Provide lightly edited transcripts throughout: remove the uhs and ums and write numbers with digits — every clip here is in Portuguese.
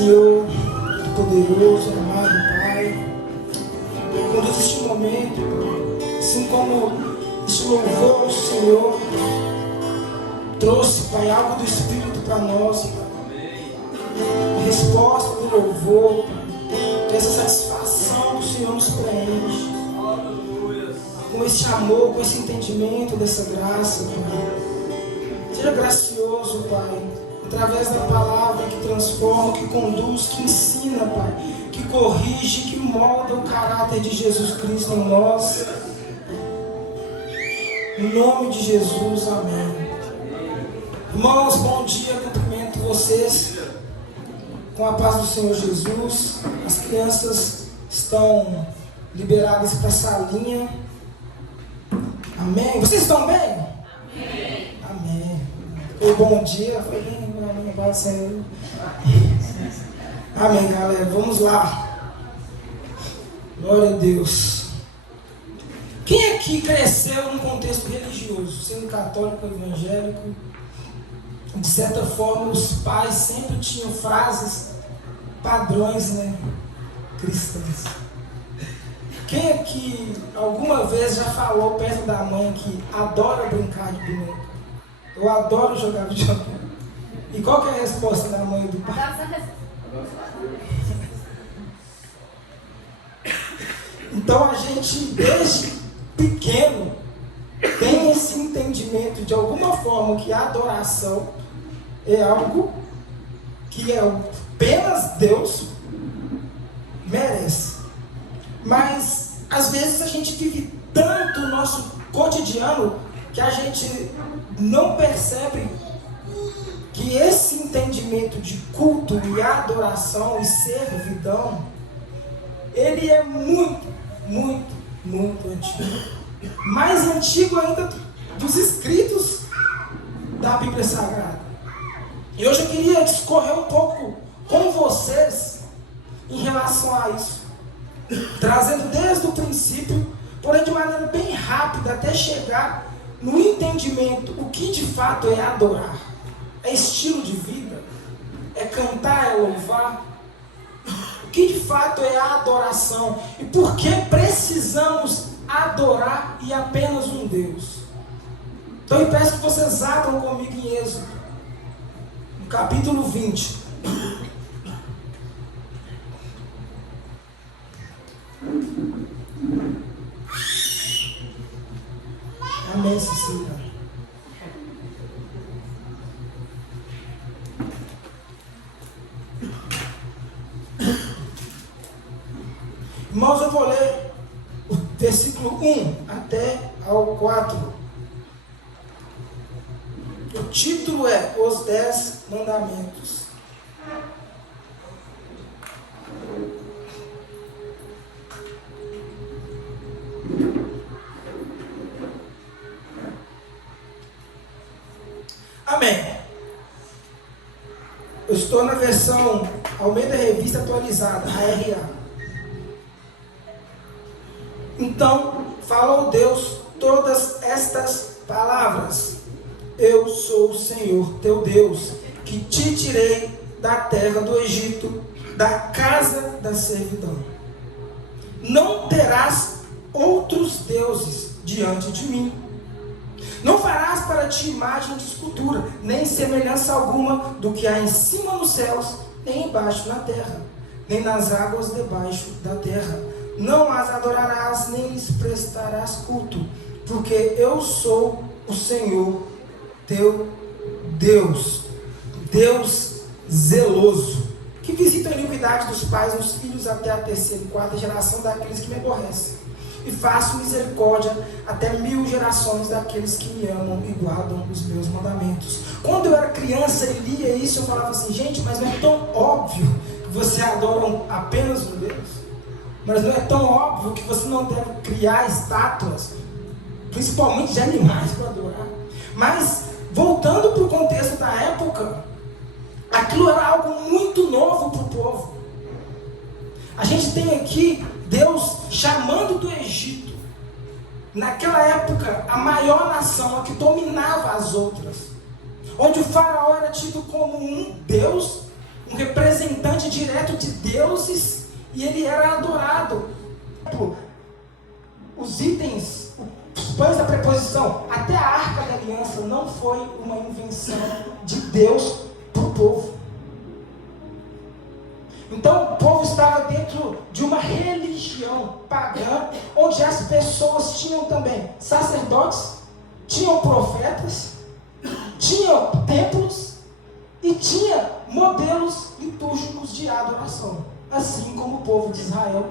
Senhor poderoso, amado Pai, conduz este momento, assim como este louvor, Senhor, trouxe, Pai, algo do Espírito para nós, Pai. Resposta do louvor, Pai. Essa satisfação que o Senhor nos preenche. Com esse amor, com esse entendimento dessa graça, Pai. Seja gracioso, Pai, através da palavra que transforma, que conduz, que ensina, Pai, que corrige, que molda o caráter de Jesus Cristo em nós. Em nome de Jesus, amém. Irmãos, bom dia, cumprimento vocês com a paz do Senhor Jesus. As crianças estão liberadas para a salinha. Amém. Vocês estão bem? Amém. Amém. Foi bom dia. Foi bem, amém. Paz do Senhor. Amém, galera. Vamos lá. Glória a Deus. Quem aqui cresceu num contexto religioso, sendo católico ou evangélico? De certa forma, os pais sempre tinham frases, padrões, né, cristãs. Quem aqui alguma vez já falou perto da mãe que adora brincar de boneca? Eu adoro jogar videogame. E qual que é a resposta da mãe e do pai? Então a gente, desde pequeno, tem esse entendimento de alguma forma que a adoração é algo que apenas Deus merece. Mas às vezes a gente vive tanto o nosso cotidiano que a gente não percebe que esse entendimento de culto e adoração e servidão, ele é muito, muito, muito antigo. Mais antigo ainda dos escritos da Bíblia Sagrada. E hoje eu queria discorrer um pouco com vocês em relação a isso, trazendo desde o princípio, porém de maneira bem rápida, até chegar no entendimento o que de fato é adorar. É estilo de vida? É cantar, é louvar? O que de fato é a adoração? E por que precisamos adorar e apenas um Deus? Então eu peço que vocês abram comigo em Êxodo, no capítulo 20. Amém, Cecília. Irmãos, eu vou ler o versículo 1 até ao 4. O título é Os 10 Mandamentos. Amém. Eu estou na versão Almeida Revista Atualizada, ARA. Então falou Deus todas estas palavras: Eu sou o Senhor teu Deus, que te tirei da terra do Egito, da casa da servidão. Não terás outros deuses diante de mim. Não farás para ti imagem de escultura, nem semelhança alguma do que há em cima nos céus, nem embaixo na terra, nem nas águas debaixo da terra. Não as adorarás, nem lhes prestarás culto, porque eu sou o Senhor teu Deus, Deus zeloso, que visita a iniquidade dos pais nos filhos até a terceira e quarta geração daqueles que me aborrecem, e faço misericórdia até 1000 gerações daqueles que me amam e guardam os meus mandamentos. Quando eu era criança e lia isso, eu falava assim: gente, mas não é tão óbvio que você adora apenas um Deus? Mas não é tão óbvio que você não deve criar estátuas, principalmente de animais, para adorar? Mas, voltando para o contexto da época, aquilo era algo muito novo para o povo. A gente tem aqui Deus chamando do Egito, naquela época, a maior nação, a que dominava as outras, onde o faraó era tido como um Deus, um representante direto de deuses, e ele era adorado. Os itens, os pães da preposição, até a arca da aliança não foi uma invenção de Deus para o povo. Então o povo estava dentro de uma religião pagã, onde as pessoas tinham também sacerdotes, tinham profetas, tinham templos e tinha modelos litúrgicos de adoração, assim como o povo de Israel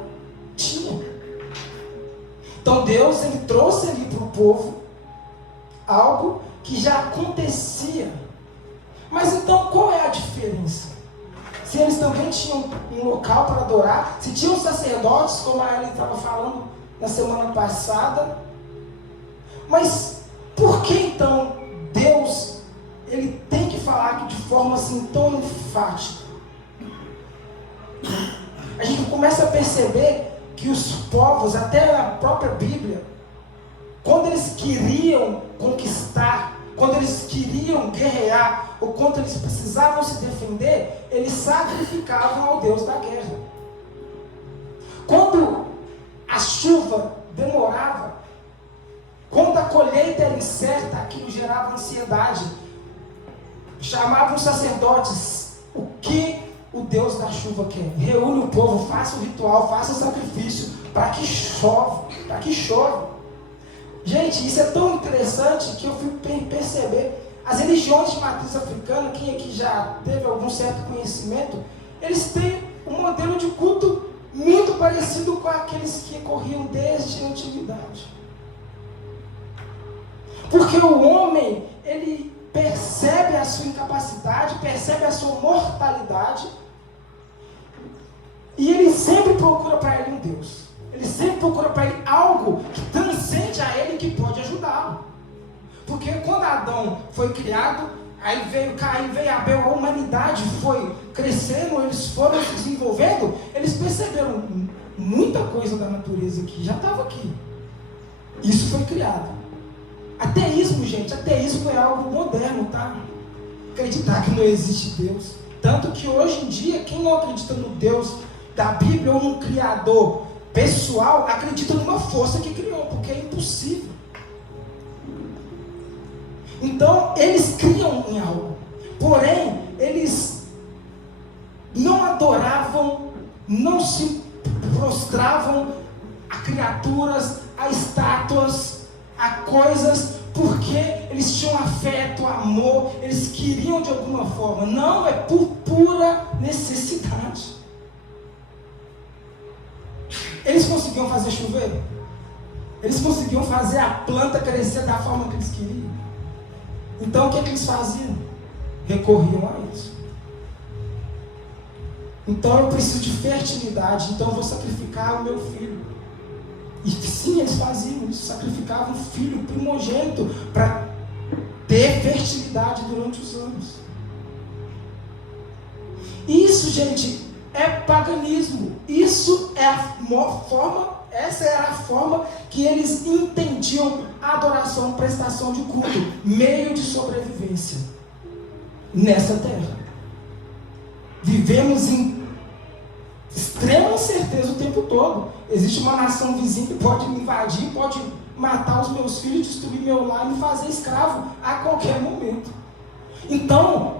tinha. Então Deus, ele trouxe ali para o povo algo que já acontecia. Mas então qual é a diferença? Se eles também tinham um local para adorar, se tinham sacerdotes, como a Ellen estava falando na semana passada, mas por que então Deus, ele tem que falar de forma assim tão enfática? A gente começa a perceber que os povos, até a própria Bíblia, quando eles queriam conquistar, quando eles queriam guerrear, ou quando eles precisavam se defender, eles sacrificavam ao Deus da guerra. Quando a chuva demorava, quando a colheita era incerta, aquilo gerava ansiedade. Chamavam os sacerdotes. O que o Deus da chuva quer? Reúne o povo, faça o ritual, faça o sacrifício, para que chove. Gente, isso é tão interessante que eu fui perceber. As religiões de matriz africana, quem aqui já teve algum certo conhecimento, eles têm um modelo de culto muito parecido com aqueles que corriam desde a antiguidade. Porque o homem, ele percebe a sua incapacidade, percebe a sua mortalidade, e ele sempre procura para ele um Deus. Ele sempre procura para ele algo que transcende a ele, que pode ajudá-lo. Porque quando Adão foi criado, aí veio Caim, veio Abel, a humanidade foi crescendo, eles foram se desenvolvendo, eles perceberam muita coisa da natureza que já estava aqui. Isso foi criado. Ateísmo, gente, ateísmo é algo moderno, tá? Acreditar que não existe Deus. Tanto que hoje em dia, quem não acredita no Deus da Bíblia ou num Criador pessoal, acredita numa força que criou, porque é impossível. Então, eles criam em algo. Porém, eles não adoravam, não se prostravam a criaturas, a estátuas, a coisas, porque eles tinham afeto, amor, eles queriam de alguma forma. Não, é por pura necessidade. Eles conseguiam fazer chover? Eles conseguiam fazer a planta crescer da forma que eles queriam? Então o que eles faziam? Recorriam a isso. Então eu preciso de fertilidade, então eu vou sacrificar o meu filho. E sim, eles faziam isso, sacrificavam o filho primogênito para ter fertilidade durante os anos. Isso, gente, é paganismo. Isso é a forma, essa era a forma que eles entendiam a adoração, prestação de culto, meio de sobrevivência nessa terra. Vivemos em extrema incerteza o tempo todo. Existe uma nação vizinha que pode me invadir, pode matar os meus filhos, destruir meu lar e me fazer escravo a qualquer momento. Então,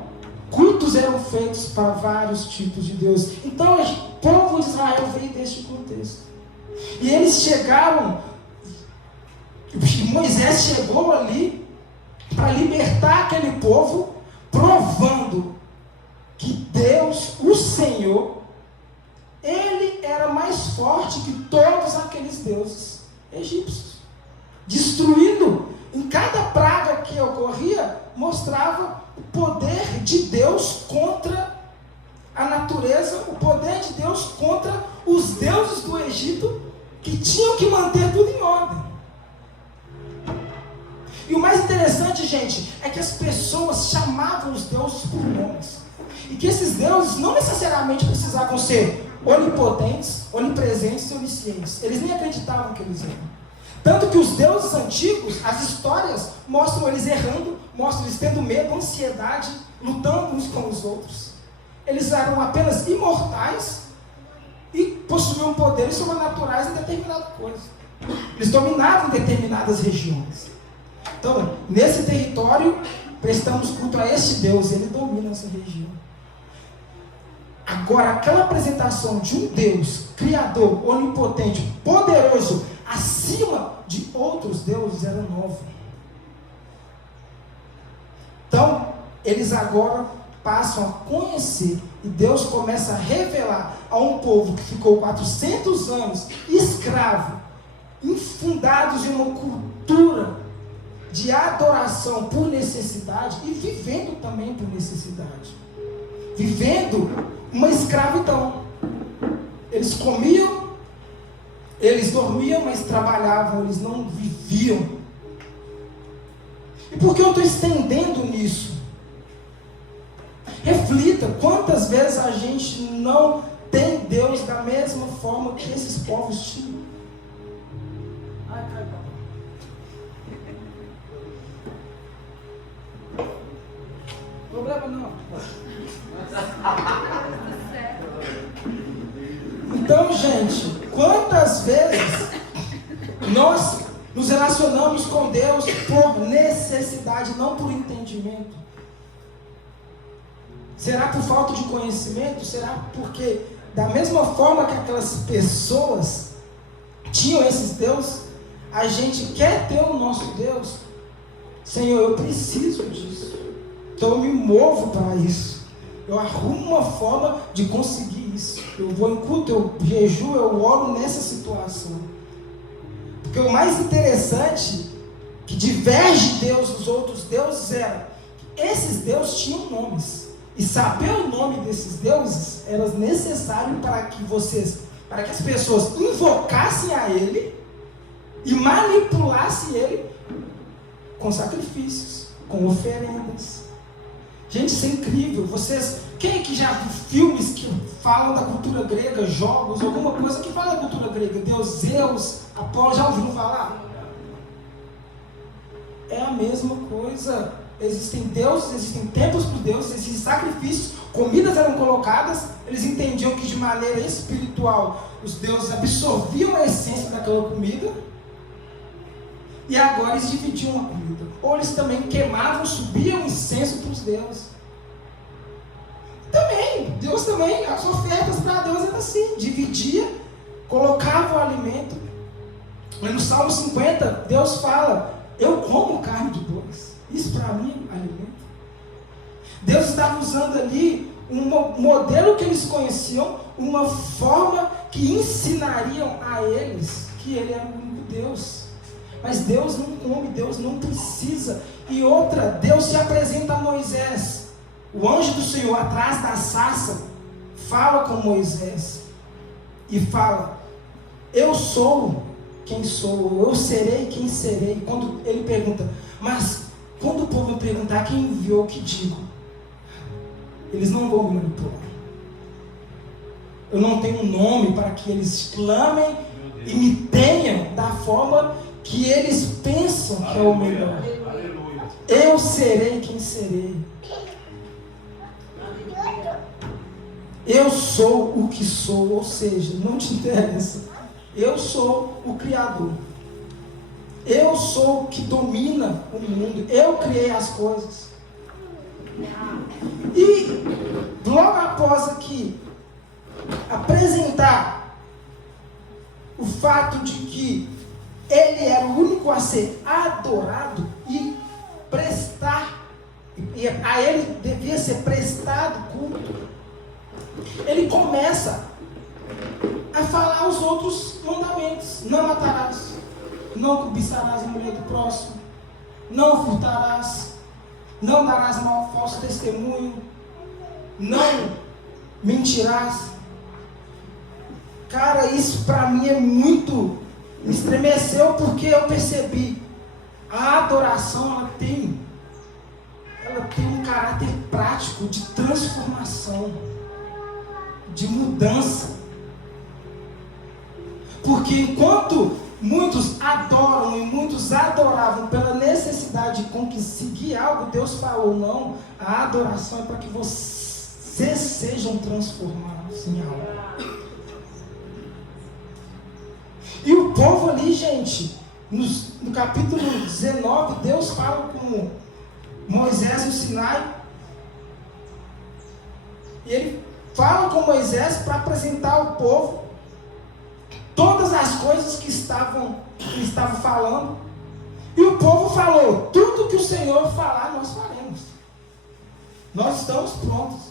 cultos eram feitos para vários tipos de Deus. Então, o povo de Israel veio deste contexto. E eles chegaram, Moisés chegou ali para libertar aquele povo, provando que Deus, o Senhor, ele era mais forte que todos aqueles deuses egípcios. Destruindo, em cada praga que ocorria, mostrava o poder de Deus contra a natureza, o poder de Deus contra os deuses do Egito, que tinham que manter tudo em ordem. E o mais interessante, gente, é que as pessoas chamavam os deuses por nomes. E que esses deuses não necessariamente precisavam ser onipotentes, onipresentes e oniscientes. Eles nem acreditavam que eles eram. Tanto que os deuses antigos, as histórias, mostram eles errando, mostram eles tendo medo, ansiedade, lutando uns com os outros. eles eram apenas imortais e possuíam poderes sobrenaturais em determinada coisa. Eles dominavam determinadas regiões. Então, nesse território, prestamos culto a este Deus, ele domina essa região. Agora, aquela apresentação de um Deus criador, onipotente, poderoso, acima de outros deuses, era nova. Então, eles agora passam a conhecer, e Deus começa a revelar a um povo que ficou 400 anos escravo, infundados em uma cultura de adoração por necessidade e vivendo também por necessidade. Vivendo uma escravidão. Eles comiam, eles dormiam, mas trabalhavam, eles não viviam. E por que eu estou estendendo nisso? Reflita, quantas vezes a gente não tem Deus da mesma forma que esses povos tinham? Ai, caramba. Problema não. Então, gente, quantas vezes nós nos relacionamos com Deus por necessidade, não por entendimento? Será por falta de conhecimento? Será porque, da mesma forma que aquelas pessoas tinham esses deuses, a gente quer ter o nosso Deus? Senhor, eu preciso disso. Então eu me movo para isso. Eu arrumo uma forma de conseguir isso. Eu vou em culto, eu jejuo, eu oro nessa situação. Porque o mais interessante, que diverge Deus dos outros deuses, era que esses deuses tinham nomes. E saber o nome desses deuses era necessário para que as pessoas invocassem a ele e manipulassem ele com sacrifícios, com oferendas. Gente, isso é incrível. Quem é que já viu filmes que falam da cultura grega, jogos, alguma coisa que fala da cultura grega? Deus, Zeus, Apolo, já ouviram falar? É a mesma coisa. Existem deuses, existem templos para os deuses, existem sacrifícios, comidas eram colocadas, eles entendiam que de maneira espiritual os deuses absorviam a essência daquela comida e agora eles dividiam a comida. Ou eles também queimavam, subiam incenso para os deuses. Deus também, as ofertas para Deus eram assim, dividia, colocava o alimento. Mas no Salmo 50, Deus fala, eu como carne de bois. Isso para mim é alimento. Deus estava usando ali um modelo que eles conheciam, uma forma que ensinariam a eles que ele era o único Deus. Mas Deus não come, Deus não precisa. E outra, Deus se apresenta a Moisés. O anjo do Senhor atrás da sarça fala com Moisés e fala, eu sou quem sou, eu serei quem serei. Quando ele pergunta, mas quando o povo me perguntar quem enviou, o que digo? Eles não vão me manipular. Eu não tenho um nome para que eles clamem e me tenham da forma que eles pensam que é o melhor. Eu serei quem serei. Eu sou o que sou, ou seja, não te interessa. Eu sou o Criador. Eu sou o que domina o mundo. Eu criei as coisas. E logo após aqui apresentar o fato de que ele era o único a ser adorado e prestar, e a ele devia ser prestado culto, ele começa a falar os outros mandamentos. Não matarás, não cobiçarás a mulher do próximo, não furtarás, não darás falso testemunho, não mentirás. Cara, isso para mim é muito, me estremeceu, porque eu percebi, a adoração ela tem um caráter prático de transformação, de mudança. Porque enquanto muitos adoram e muitos adoravam pela necessidade de conseguir algo, Deus falou, não, a adoração é para que você vocês sejam transformados em algo. E o povo ali, gente, no capítulo 19, Deus fala com Moisés no Sinai. E ele fala com Moisés para apresentar ao povo todas as coisas que ele estava falando. E o povo falou: tudo que o Senhor falar, nós faremos. Nós estamos prontos.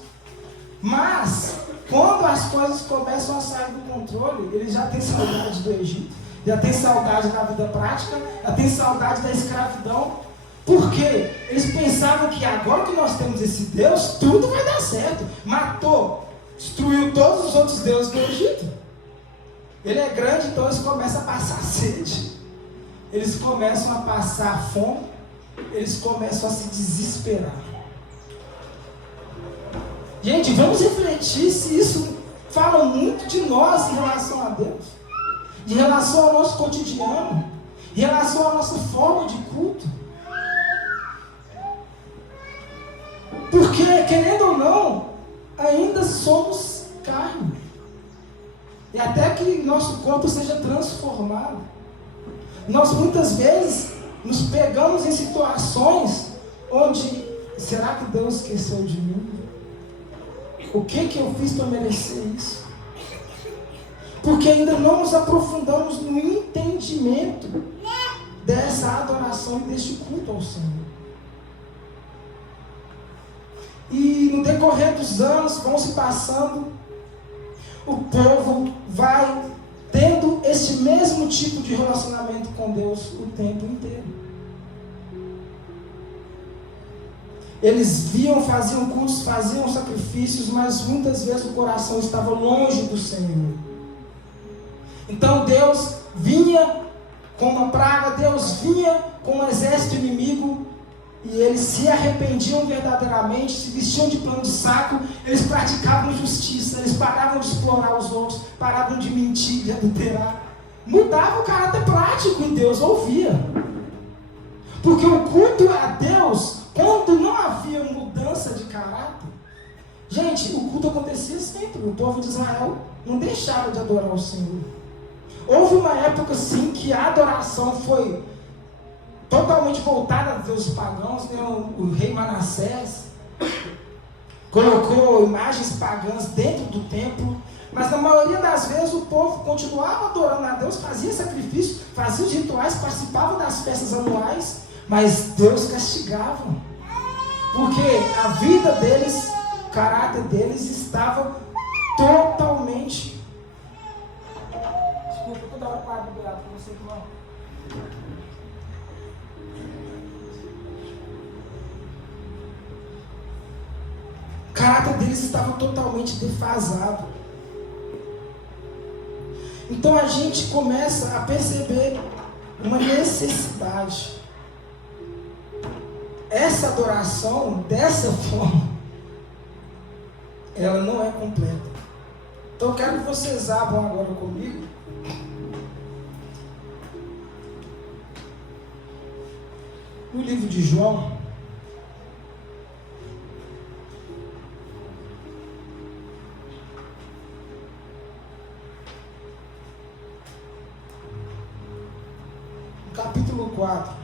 Mas, quando as coisas começam a sair do controle, ele já tem saudade do Egito, já tem saudade da vida prática, já tem saudade da escravidão. Por quê? Eles pensavam que agora que nós temos esse Deus, tudo vai dar certo. Matou, destruiu todos os outros deuses do Egito. Ele é grande, então eles começam a passar sede. Eles começam a passar fome. Eles começam a se desesperar. Gente, vamos refletir se isso fala muito de nós em relação a Deus, em relação ao nosso cotidiano, em relação à nossa forma de culto. Porque, querendo ou não, ainda somos carne. E até que nosso corpo seja transformado, nós muitas vezes nos pegamos em situações onde, será que Deus esqueceu de mim? O que eu fiz para merecer isso? Porque ainda não nos aprofundamos no entendimento dessa adoração e deste culto ao Senhor. E no decorrer dos anos, vão se passando, o povo vai tendo esse mesmo tipo de relacionamento com Deus o tempo inteiro. Eles viam, faziam cultos, faziam sacrifícios, mas muitas vezes o coração estava longe do Senhor. Então Deus vinha com uma praga, Deus vinha com um exército inimigo, e eles se arrependiam verdadeiramente, se vestiam de pano de saco, eles praticavam justiça, eles paravam de explorar os outros, paravam de mentir, de adulterar. Mudava o caráter prático e Deus ouvia. Porque o culto a Deus, quando não havia mudança de caráter, gente, o culto acontecia sempre. O povo de Israel não deixava de adorar o Senhor. Houve uma época sim que a adoração foi totalmente voltada a deuses pagãos, né? O rei Manassés colocou imagens pagãs dentro do templo, mas na maioria das vezes o povo continuava adorando a Deus, fazia sacrifício, fazia os rituais, participava das festas anuais, mas Deus castigava, porque a vida deles, o caráter deles estava totalmente... Desculpa, toda hora para do lado para você, irmão. O caráter deles estava totalmente defasado. Então a gente começa a perceber uma necessidade. Essa adoração, dessa forma, ela não é completa. Então eu quero que vocês abram agora comigo no livro de João. Capítulo 4.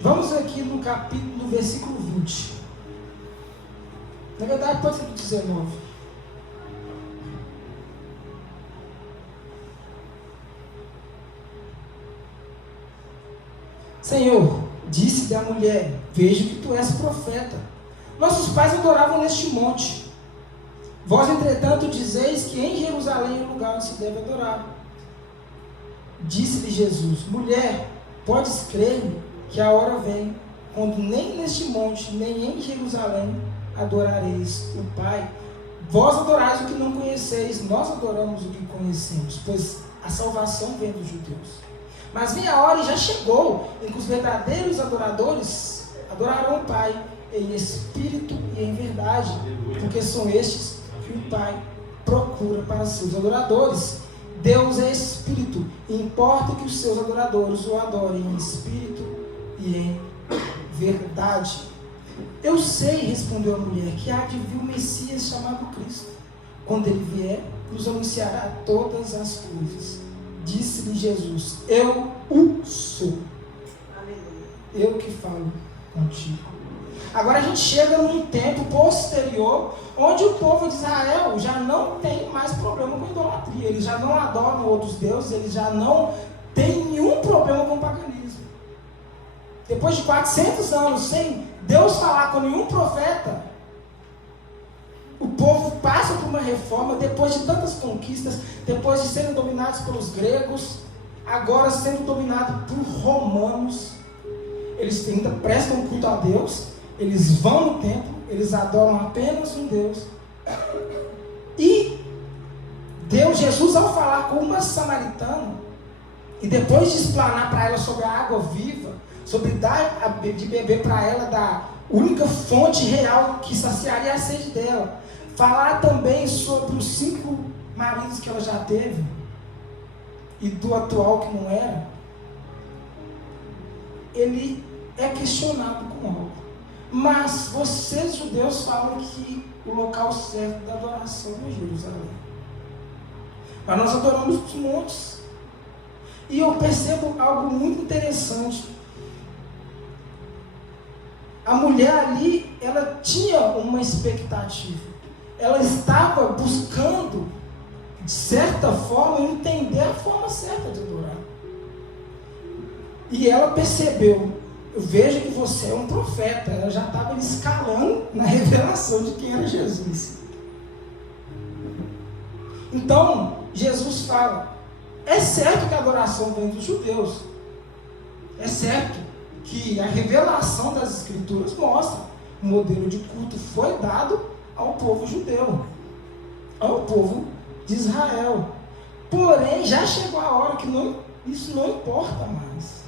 Vamos aqui no capítulo, no versículo 20. Na verdade, pode ser do 19. Senhor, disse-lhe a mulher: vejo que tu és profeta. Nossos pais adoravam neste monte. Vós, entretanto, dizeis que em Jerusalém é o lugar onde se deve adorar. Disse-lhe Jesus: mulher, podes crer que a hora vem, quando nem neste monte, nem em Jerusalém, adorareis o Pai. Vós adorais o que não conheceis, nós adoramos o que conhecemos, pois a salvação vem dos judeus. Mas vem a hora e já chegou em que os verdadeiros adoradores adorarão o Pai em espírito e em verdade, porque são estes que o Pai procura para seus adoradores. Deus é espírito, e importa que os seus adoradores o adorem em espírito e em verdade. Eu sei, respondeu a mulher, que há de vir o Messias chamado Cristo. Quando ele vier, nos anunciará todas as coisas. Disse-lhe Jesus: eu o sou. Eu que falo contigo. Agora a gente chega num tempo posterior, onde o povo de Israel já não tem mais problema com idolatria. Eles já não adoram outros deuses, eles já não têm nenhum problema com o paganismo. Depois de 400 anos sem Deus falar com nenhum profeta, o povo passa por uma reforma, depois de tantas conquistas, depois de serem dominados pelos gregos, agora sendo dominados por romanos. Eles ainda prestam culto a Deus, eles vão no templo, eles adoram apenas um Deus. E Jesus, ao falar com uma samaritana, e depois de explanar para ela sobre a água viva, sobre dar de beber para ela da única fonte real que saciaria a sede dela, falar também sobre os 5 maridos que ela já teve, e do atual que não era, ele é questionado com algo. Mas vocês, judeus, falam que o local certo da adoração é Jerusalém. Mas nós adoramos os montes. E eu percebo algo muito interessante. A mulher ali, ela tinha uma expectativa. Ela estava buscando, de certa forma, entender a forma certa de adorar. E ela percebeu: eu vejo que você é um profeta. Ela já estava escalando na revelação de quem era Jesus. Então, Jesus fala: é certo que a adoração vem dos judeus. É certo que a revelação das Escrituras mostra o modelo de culto foi dado ao povo judeu, ao povo de Israel. Porém, já chegou a hora que isso não importa mais.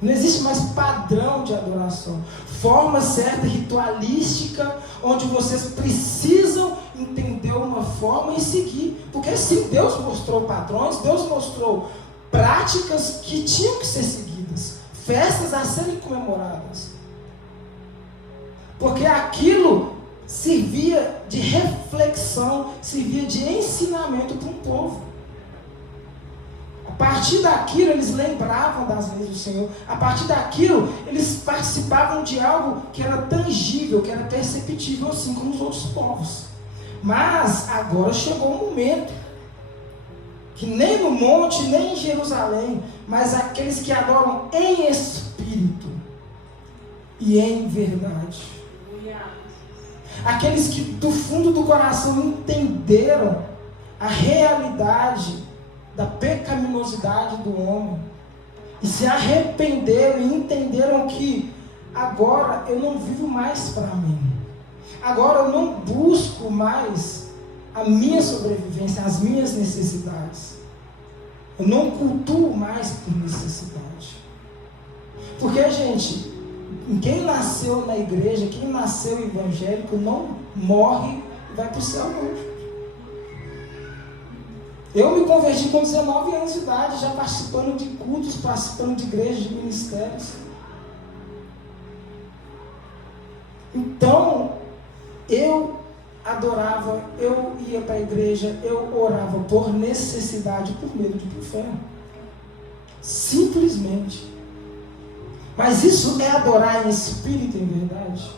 Não existe mais padrão de adoração, forma certa, ritualística, onde vocês precisam entender uma forma e seguir. Porque sim, Deus mostrou padrões, Deus mostrou práticas que tinham que ser seguidas, festas a serem comemoradas. Porque aquilo servia de reflexão, servia de ensinamento para um povo. A partir daquilo, eles lembravam das leis do Senhor. A partir daquilo, eles participavam de algo que era tangível, que era perceptível, assim como os outros povos. Mas agora chegou um momento que nem no monte, nem em Jerusalém, mas aqueles que adoram em espírito e em verdade. Aqueles que do fundo do coração entenderam a realidade da pecaminosidade do homem e se arrependeram e entenderam que agora eu não vivo mais para mim, agora eu não busco mais a minha sobrevivência, as minhas necessidades, eu não cultuo mais por necessidade. Porque, gente, quem nasceu na igreja, quem nasceu evangélico não morre e vai para o céu hoje. Eu me converti com 19 anos de idade, já participando de cultos, participando de igrejas, de ministérios. Então, eu adorava, eu ia para a igreja, eu orava por necessidade, por medo de ir para o inferno. Simplesmente. Mas isso é adorar em espírito e em verdade?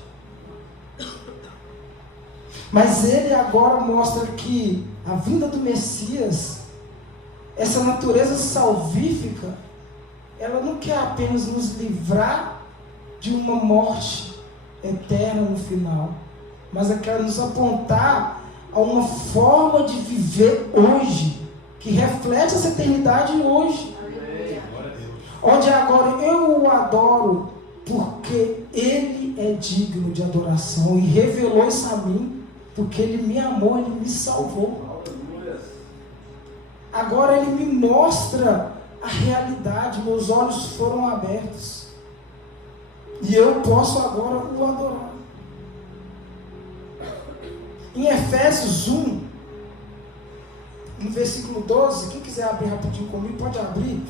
Mas ele agora mostra que a vinda do Messias, essa natureza salvífica, ela não quer apenas nos livrar de uma morte eterna no final, mas ela quer nos apontar a uma forma de viver hoje, que reflete essa eternidade hoje. Onde agora eu o adoro porque ele é digno de adoração e revelou isso a mim. Porque Ele me amou, Ele me salvou. Agora Ele me mostra a realidade, meus olhos foram abertos. E eu posso agora o adorar. Em Efésios 1, no versículo 12, quem quiser abrir rapidinho comigo, pode abrir.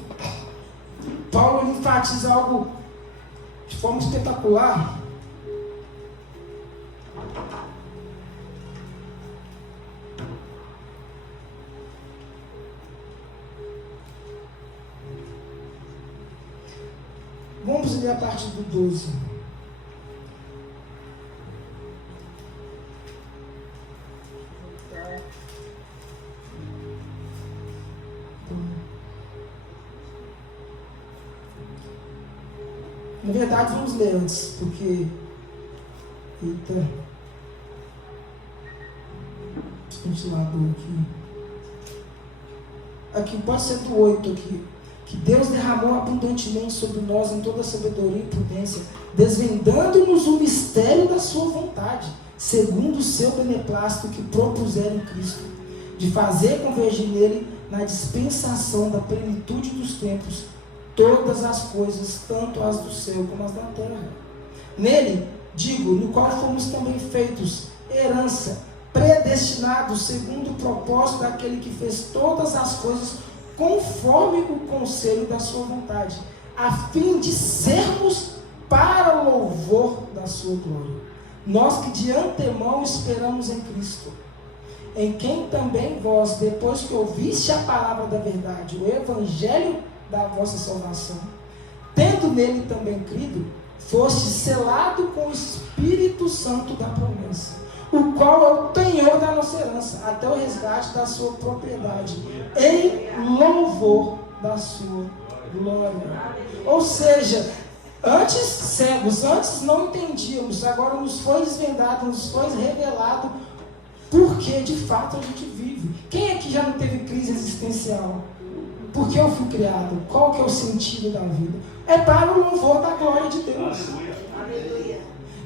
Paulo enfatiza algo de forma espetacular. Vamos ler a partir do 12. Na verdade, vamos ler antes, porque... Eita. Ventilador aqui. Aqui, pode ser do 8 aqui. Que Deus derramou abundantemente sobre nós em toda sabedoria e prudência, desvendando-nos o mistério da sua vontade, segundo o seu beneplácito que propuseram em Cristo, de fazer convergir nele, na dispensação da plenitude dos tempos, todas as coisas, tanto as do céu como as da terra. Nele, digo, no qual fomos também feitos herança, predestinados segundo o propósito daquele que fez todas as coisas conforme o conselho da sua vontade, a fim de sermos para louvor da sua glória. Nós que de antemão esperamos em Cristo, em quem também vós, depois que ouviste a palavra da verdade, o evangelho da vossa salvação, tendo nele também crido, foste selado com o Espírito Santo da promessa, o qual é o penhor da nossa herança, até o resgate da sua propriedade, em louvor da sua glória. Ou seja, antes cegos, antes não entendíamos, agora nos foi desvendado, nos foi revelado, porque de fato a gente vive. Quem aqui já não teve crise existencial? Por que eu fui criado? Qual que é o sentido da vida? É para o louvor da glória de Deus.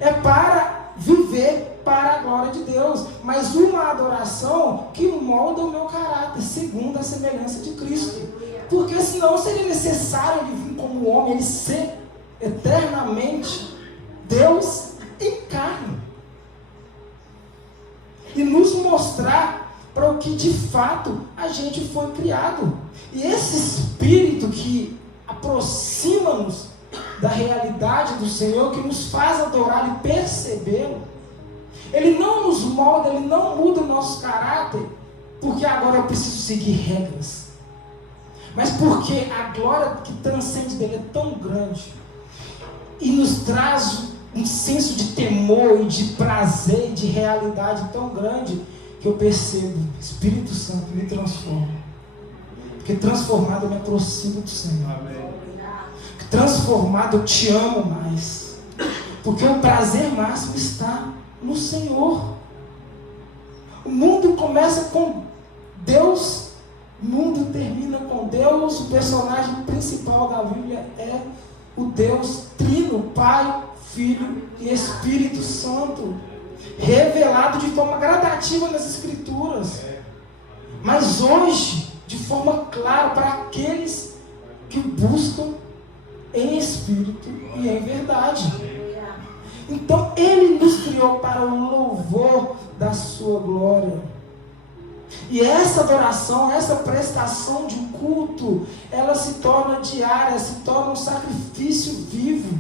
É para viver para a glória de Deus, mas uma adoração que molda o meu caráter, segundo a semelhança de Cristo. Porque senão seria necessário ele vir como homem, ele ser eternamente Deus em carne. E nos mostrar para o que de fato a gente foi criado. E esse Espírito que aproxima-nos da realidade do Senhor, que nos faz adorar e percebê-lo, ele não nos molda, ele não muda o nosso caráter, porque agora eu preciso seguir regras, mas porque a glória que transcende dele é tão grande, e nos traz um senso de temor e de prazer e de realidade tão grande, que eu percebo, Espírito Santo me transforma, porque transformado eu me aproximo do Senhor. Amém. Transformado eu te amo mais, porque o prazer máximo está no Senhor. O mundo começa com Deus, o mundo termina com Deus. O personagem principal da Bíblia é o Deus Trino, Pai, Filho e Espírito Santo, revelado de forma gradativa nas Escrituras, mas hoje de forma clara para aqueles que buscam em espírito e em verdade. Então Ele nos criou para o louvor da sua glória. E essa adoração, essa prestação de culto, ela se torna diária, se torna um sacrifício vivo.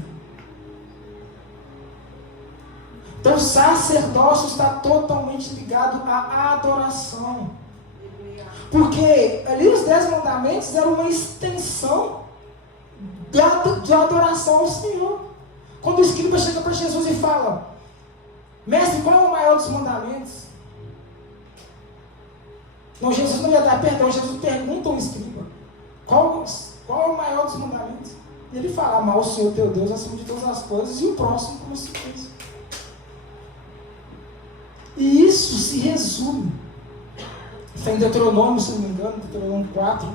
Então o sacerdócio está totalmente ligado à adoração. Porque ali os 10 mandamentos eram uma extensão de adoração ao Senhor. Quando o escriba chega para Jesus e fala: mestre, qual é o maior dos mandamentos? Não, Jesus não ia dar perdão. Jesus pergunta ao escriba: qual é o maior dos mandamentos? E ele fala: amar o Senhor teu Deus acima de todas as coisas e o próximo como si mesmo. E isso se resume, está em Deuteronômio, se não me engano, Deuteronômio 4,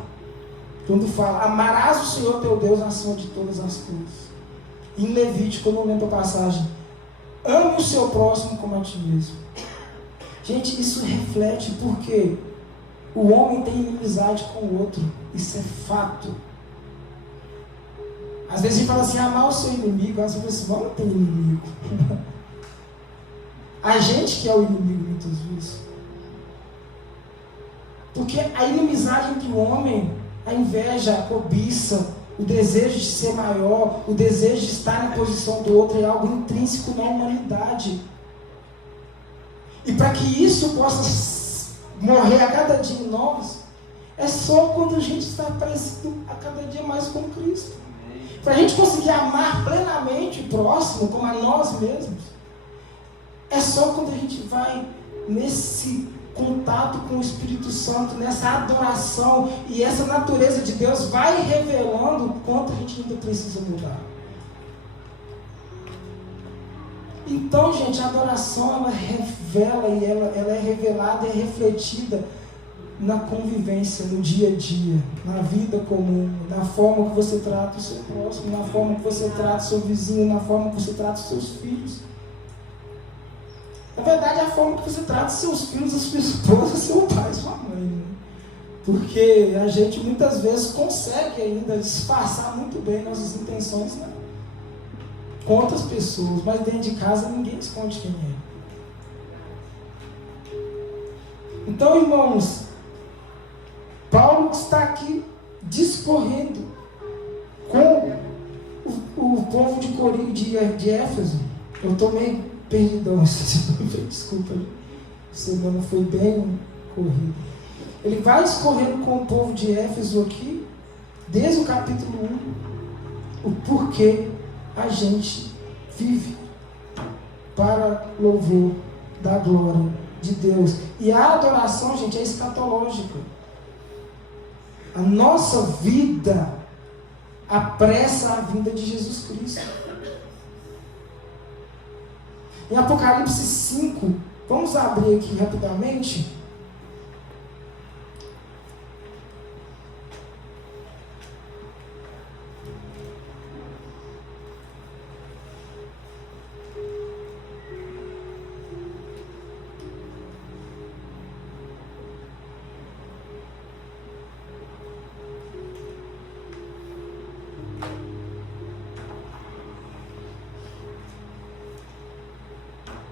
quando fala: amarás o Senhor teu Deus acima de todas as coisas. Em Levítico, eu não lembro a passagem, ame o seu próximo como a ti mesmo. Gente, isso reflete porque o homem tem inimizade com o outro. Isso é fato. Às vezes a gente fala assim, amar o seu inimigo. Às vezes não tem inimigo. A gente que é o inimigo muitas vezes. Porque a inimizade entre o homem, a inveja, a cobiça, o desejo de ser maior, o desejo de estar na posição do outro é algo intrínseco na humanidade. E para que isso possa morrer a cada dia em nós, é só quando a gente está parecido a cada dia mais com Cristo. Para a gente conseguir amar plenamente o próximo, como a nós mesmos, é só quando a gente vai nesse contato com o Espírito Santo, nessa adoração, e essa natureza de Deus vai revelando o quanto a gente ainda precisa mudar. Então, gente, a adoração, ela revela e ela é revelada e é refletida na convivência, no dia a dia, na vida comum, na forma que você trata o seu próximo, na forma que você trata o seu vizinho, na forma que você trata os seus filhos. Na verdade, é a forma que você trata os seus filhos, a sua esposa, seu pai, sua mãe. Né? Porque a gente muitas vezes consegue ainda disfarçar muito bem nossas intenções, né? Com outras pessoas, mas dentro de casa ninguém esconde quem é. Então, irmãos, Paulo está aqui discorrendo com o povo de Corinto, de Éfeso. Eu estou meio perdidão, desculpa, a semana foi bem corrida. Ele vai discorrendo com o povo de Éfeso aqui, desde o capítulo 1, o porquê a gente vive para louvor da glória de Deus. E a adoração, gente, é escatológica. A nossa vida apressa a vinda de Jesus Cristo. Em Apocalipse 5, vamos abrir aqui rapidamente.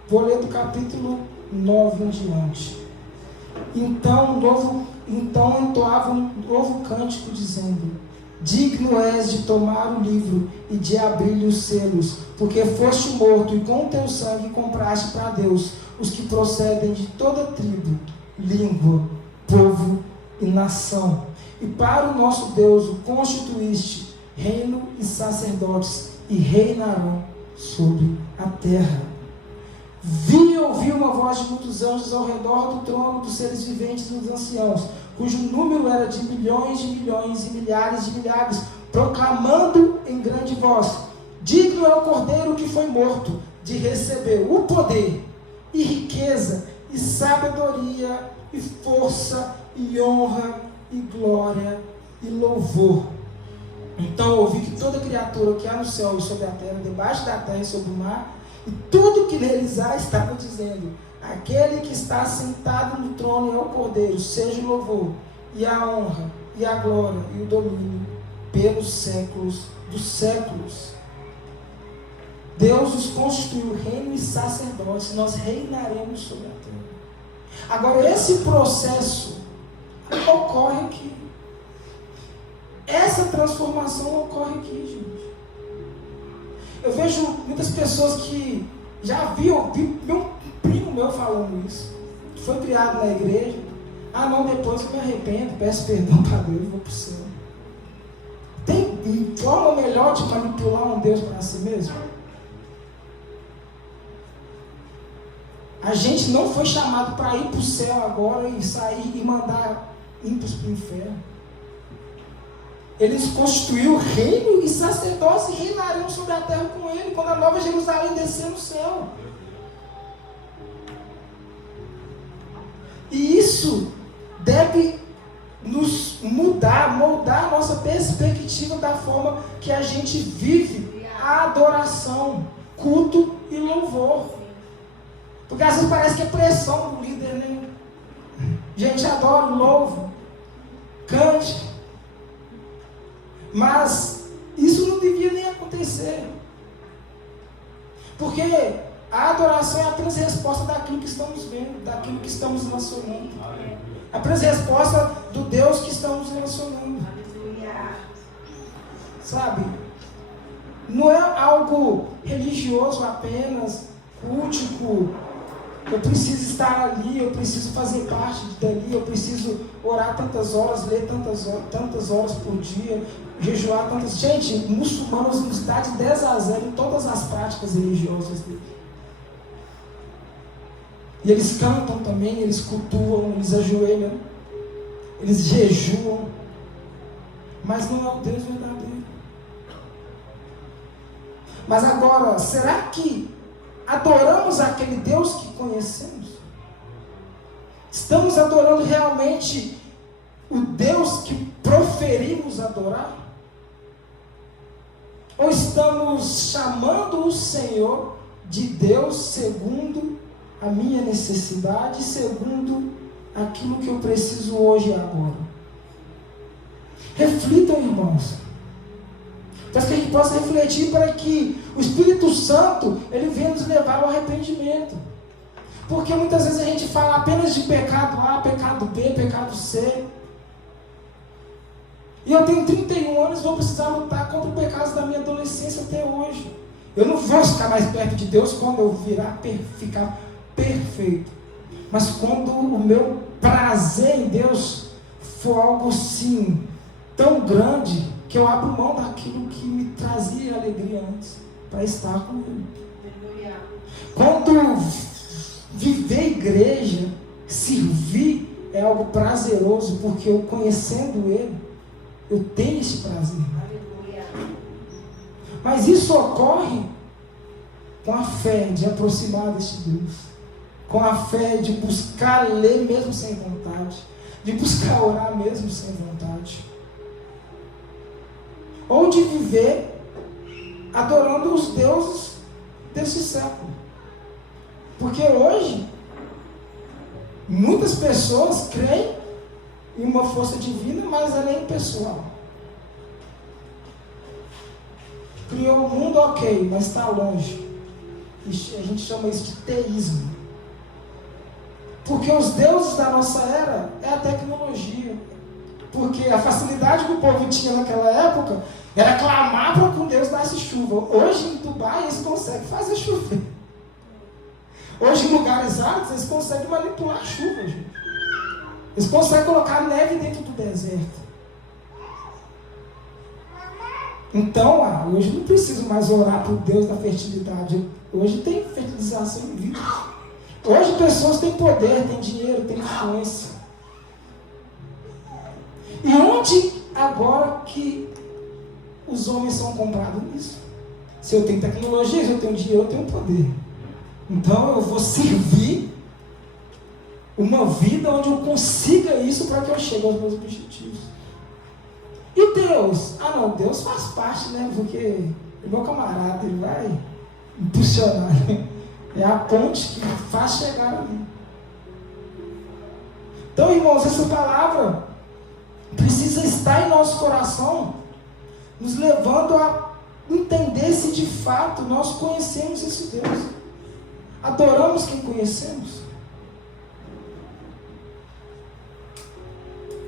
Vou ler do capítulo 9 em diante. Então entoava um novo cântico, dizendo: digno és de tomar o livro e de abrir-lhe os selos, porque foste morto e com teu sangue compraste para Deus os que procedem de toda tribo, língua, povo e nação. E para o nosso Deus o constituíste reino e sacerdotes, e reinarão sobre a terra. Vi e ouvi uma voz de muitos anjos ao redor do trono, dos seres viventes e dos anciãos, cujo número era de milhões e milhares de milhares, proclamando em grande voz: digno é o Cordeiro que foi morto de receber o poder, e riqueza, e sabedoria, e força, e honra, e glória, e louvor. Então ouvi que toda criatura que há no céu e sobre a terra, debaixo da terra e sobre o mar, e tudo que neles há, estava dizendo: aquele que está sentado no trono é o Cordeiro, seja o louvor, e a honra, e a glória, e o domínio, pelos séculos dos séculos. Deus os constituiu reino e sacerdotes, nós reinaremos sobre a terra. Agora, esse processo ocorre aqui. Essa transformação ocorre aqui, gente. Eu vejo muitas pessoas que já viu meu primo meu falando isso, que foi criado na igreja. Ah, não, depois eu me arrependo, peço perdão para Deus e vou para o céu. Tem forma melhor de manipular um Deus para si mesmo? A gente não foi chamado para ir para o céu agora e sair e mandar ímpios para o inferno. Ele constituiu reino e sacerdotes e reinariam sobre a terra com ele, quando a nova Jerusalém descer no céu. E isso deve nos mudar, moldar a nossa perspectiva da forma que a gente vive a adoração, culto e louvor. Porque às vezes parece que é pressão do líder, né? Gente, adora, louva, cante. Mas isso não devia nem acontecer. Porque a adoração é apenas resposta daquilo que estamos vendo, daquilo que estamos relacionando. Apenas resposta do Deus que estamos relacionando. Sabe? Não é algo religioso apenas, cultico. Eu preciso estar ali, eu preciso fazer parte dali, eu preciso orar tantas horas, ler tantas horas por dia, jejuar tantas... Gente, muçulmanos nos dá de 10 a 0 em todas as práticas religiosas dele. E eles cantam também, eles cultuam, eles ajoelham, eles jejuam, mas não é o Deus verdadeiro. Mas agora, será que adoramos aquele Deus que conhecemos? Estamos adorando realmente o Deus que proferimos adorar? Ou estamos chamando o Senhor de Deus segundo a minha necessidade, segundo aquilo que eu preciso hoje e agora? Reflitam, irmãos. Para que a gente possa refletir, para que o Espírito Santo ele venha nos levar ao arrependimento. Porque muitas vezes a gente fala apenas de pecado A, pecado B, pecado C. E eu tenho 31 anos e vou precisar lutar contra o pecado da minha adolescência até hoje. Eu não vou ficar mais perto de Deus quando eu ficar perfeito. Mas quando o meu prazer em Deus for algo assim, tão grande, que eu abro mão daquilo que me trazia alegria antes, para estar com Ele. Quando viver igreja, servir, é algo prazeroso, porque eu conhecendo Ele, eu tenho esse prazer. Mas isso ocorre com a fé de aproximar desse Deus, com a fé de buscar ler mesmo sem vontade, de buscar orar mesmo sem vontade, ou de viver adorando os deuses desse século. Porque hoje muitas pessoas creem em uma força divina, mas ela é impessoal. Criou o mundo, ok, mas está longe. A gente chama isso de teísmo. Porque os deuses da nossa era é a tecnologia. Porque a facilidade que o povo tinha naquela época era clamar para que Deus desse chuva. Hoje em Dubai eles conseguem fazer chover. Hoje em lugares áridos eles conseguem manipular a chuva, gente. Eles conseguem colocar neve dentro do deserto. Então, hoje não preciso mais orar para o Deus da fertilidade. Hoje tem fertilização in vitro. Hoje pessoas têm poder, têm dinheiro, têm influência. E onde agora que os homens são comprados nisso? Se eu tenho tecnologia, se eu tenho dinheiro, eu tenho poder. Então eu vou servir uma vida onde eu consiga isso para que eu chegue aos meus objetivos. E Deus? Ah não, Deus faz parte, né? Porque é meu camarada, ele vai impulsionar. É a ponte que faz chegar ali. Então, irmãos, essa palavra precisa estar em nosso coração, nos levando a entender se de fato nós conhecemos esse Deus. Adoramos quem conhecemos?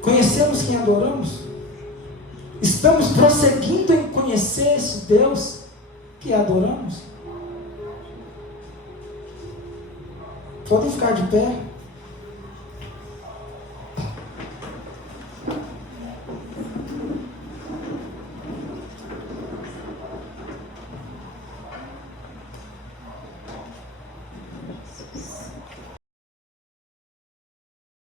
Conhecemos quem adoramos? Estamos prosseguindo em conhecer esse Deus que adoramos? Podem ficar de pé.